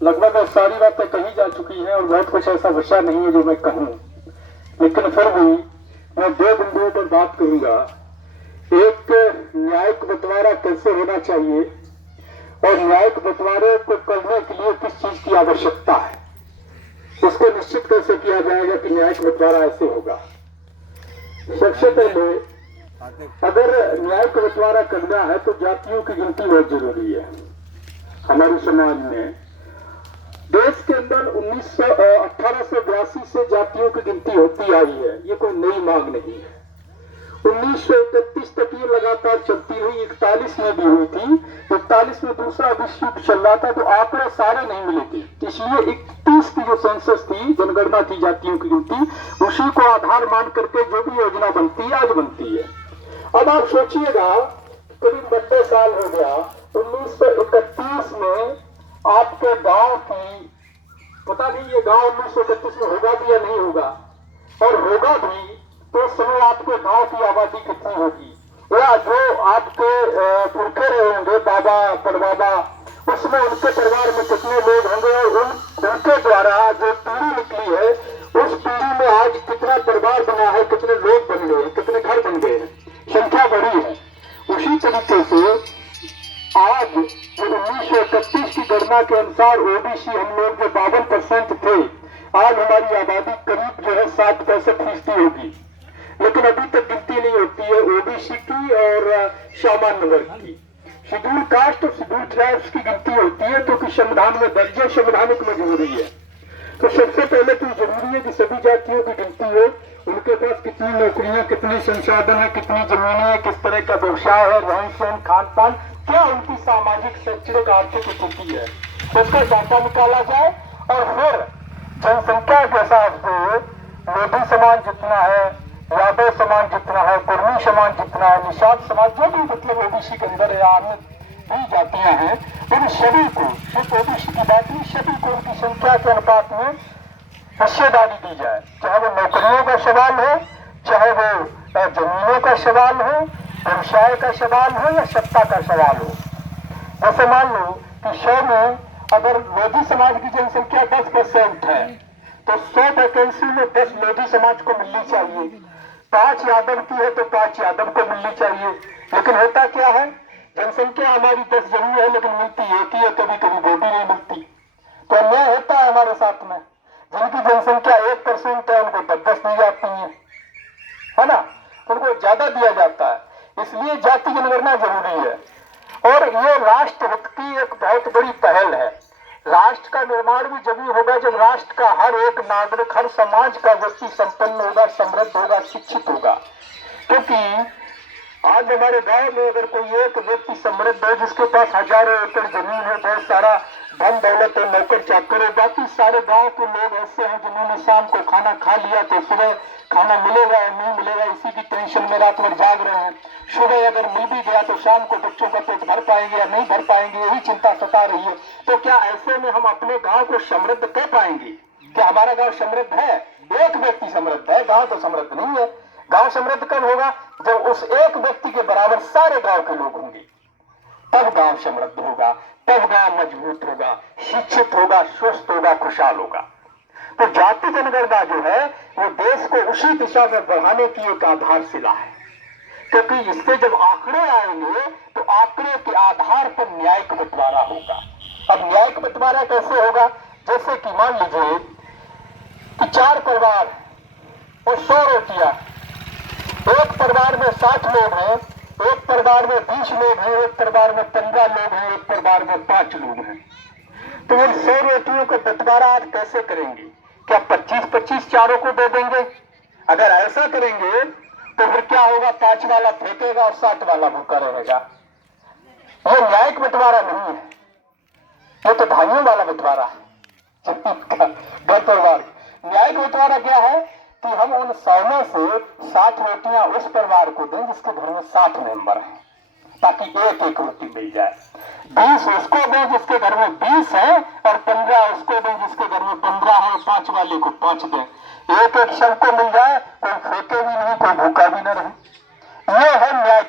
लगभग सारी बातें कही जा चुकी हैं और बहुत कुछ ऐसा बचा नहीं है जो मैं कहूं, लेकिन फिर भी मैं दो बिंदुओं पर बात करूंगा। एक, न्यायिक बंटवारा कैसे होना चाहिए और न्यायिक बंटवारे को करने के लिए किस चीज की आवश्यकता है, उसको निश्चित कैसे किया जाएगा कि न्यायिक बंटवारा ऐसे होगा। सबसे पहले, अगर न्यायिक बंटवारा करना है तो जातियों की गिनती बहुत जरूरी है। हमारे समाज में देश के अंदर 1882 से जातियों की गिनती होती आई है, ये कोई नई मांग नहीं है। 1931 तक ये लगातार चलती हुई, 41 में भी हुई थी। 41 में दूसरा विश्व युद्ध चल रहा था तो आंकड़े सारे नहीं मिले थे, इसलिए 31 की जो सेंसस थी, जनगणना थी जातियों की गिनती, उसी को आधार मान करके जो भी योजना बनती है आज बनती है। अब आप सोचिएगा, करीब 90 साल हो गया, 1931 में आपके गांव की, पता नहीं ये गांव 1931 में होगा भी या नहीं होगा, और होगा भी तो उस समय आपके गांव की आबादी कितनी होगी, या जो आपके पुरखे रहे होंगे, बाबा परबाबा, उसमें उनके परिवार में कितने लोग होंगे, और उनके द्वारा जो पीढ़ी निकली है उस पीढ़ी में आज कितना परिवार बना है, कितने लोग बन गए हैं, कितने घर बन गए हैं, संख्या बढ़ी है। उसी तरीके से आज जो 1931 की गणना के अनुसार ओबीसी हम लोग जो 52% थे, आज हमारी आबादी करीब जो है 60-65% होगी, लेकिन अभी तक गिनती नहीं होती है ओबीसी की और सामान्य वर्ग की। शेड्यूल कास्ट और शेड्यूल ट्राइब्स की गिनती होती है क्योंकि संविधान में दर्ज है, संवैधानिक मजबूरी है। तो सबसे पहले तो जरूरी है कि सभी जातियों की गिनती हो, उनके पास कितनी नौकरियां, कितने संसाधन है, कितनी जमीनें है, किस तरह का व्यवसाय है, रहन सहन, खान पान, क्या उनकी सामाजिक शैक्षणिक आर्थिक स्थिति है, उसका डाटा निकाला जाए। और फिर जनसंख्या के हिसाब से मोदी समाज जितना है, यादव समाज जितना है, कुर्मी समाज जितना है, निषाद समाज, जो भी मतलब ओबीसी के अंदर या अन्य भी जातियां हैं, उन सभी को, सिर्फ ओबीसी की बात नहीं, सभी को उनकी संख्या के अनुपात में हिस्सेदारी दी जाए, चाहे वो नौकरियों का सवाल हो, चाहे वो जमीनों का सवाल हो, व्यवसाय का सवाल हो या सत्ता का सवाल हो। जैसे मान लो कि 100 में अगर लोधी समाज की जनसंख्या 10% है तो 100 वैकेंसी में 10 लोधी समाज को मिलनी चाहिए, 5 यादव की है तो 5 यादव को मिलनी चाहिए। लेकिन होता क्या है, जनसंख्या हमारी 10 जरूर है लेकिन मिलती एक ही है, कभी कभी 2 भी नहीं मिलती। तो अन्याय होता है हमारे साथ में, जिनकी जनसंख्या 1% है उनको 10 दी जाती है ना, उनको ज्यादा दिया जाता है। इसलिए जाति जनगणना जरूरी है और ये राष्ट्र हित की एक बहुत बड़ी पहल है। राष्ट्र का निर्माण भी जब होगा जब राष्ट्र का हर एक नागरिक, हर समाज का व्यक्ति संपन्न होगा, समृद्ध होगा, शिक्षित होगा। क्योंकि आज हमारे गांव में अगर कोई एक व्यक्ति समृद्ध है, जिसके पास हजारों एकड़ जमीन है, बहुत सारा धन दौलत है, नौकर चाकर है, बाकी सारे गांव के लोग ऐसे हैं जिन्होंने शाम को खाना खा लिया तो सुबह खाना मिलेगा या नहीं मिलेगा इसी की टेंशन में रात भर जाग रहे हैं। सुबह अगर मिल भी गया तो शाम को बच्चों का पेट भर पाएंगे या नहीं भर पाएंगे, यही चिंता सता रही है। तो क्या ऐसे में हम अपने गांव को समृद्ध कर पाएंगे? क्या हमारा गांव समृद्ध है? एक व्यक्ति समृद्ध है, गांव तो समृद्ध नहीं है। गांव समृद्ध कब होगा? जब उस एक व्यक्ति के बराबर सारे गांव के लोग होंगे, तब गांव समृद्ध होगा, तब गांव मजबूत होगा, शिक्षित होगा, स्वस्थ होगा, खुशहाल होगा। तो जाति जनगणना जो है वो देश को उसी दिशा में बढ़ाने की एक आधारशिला है, क्योंकि इससे जब आंकड़े आएंगे तो आंकड़े के आधार पर न्यायिक बंटवारा होगा। अब न्यायिक बंटवारा कैसे होगा? जैसे कि मान लीजिए कि 4 परिवार और 100 रोटियां, एक परिवार में 60 लोग हैं, एक परिवार में 20 लोग हैं, एक परिवार में 15 लोग हैं, एक परिवार में 5 लोग हैं। तो इन 100 रोटियों का बंटवारा आज कैसे करेंगे? क्या 25-25 चारों को दे देंगे? अगर ऐसा करेंगे तो फिर क्या होगा? 5 वाला फेंकेगा और 60 वाला भूखा रहेगा। ये न्यायिक बंटवारा नहीं है, ये तो भाइयों वाला बंटवारा है। घर परिवार न्यायिक बंटवारा क्या है कि हम उन 100 में से 60 रोटियां उस परिवार को दें जिसके घर में 60 मेंबर हैं, ताकि एक एक रोटी मिल जाए। 20 उसको दें जिसके घर में 20 है और 15 उसको दें जिसके घर में 15 है, 5 वाले को 5 दें, एक एक सबको मिल जाए, कोई फेंके भी नहीं, कोई भूखा भी न रहे। ये है न्याय।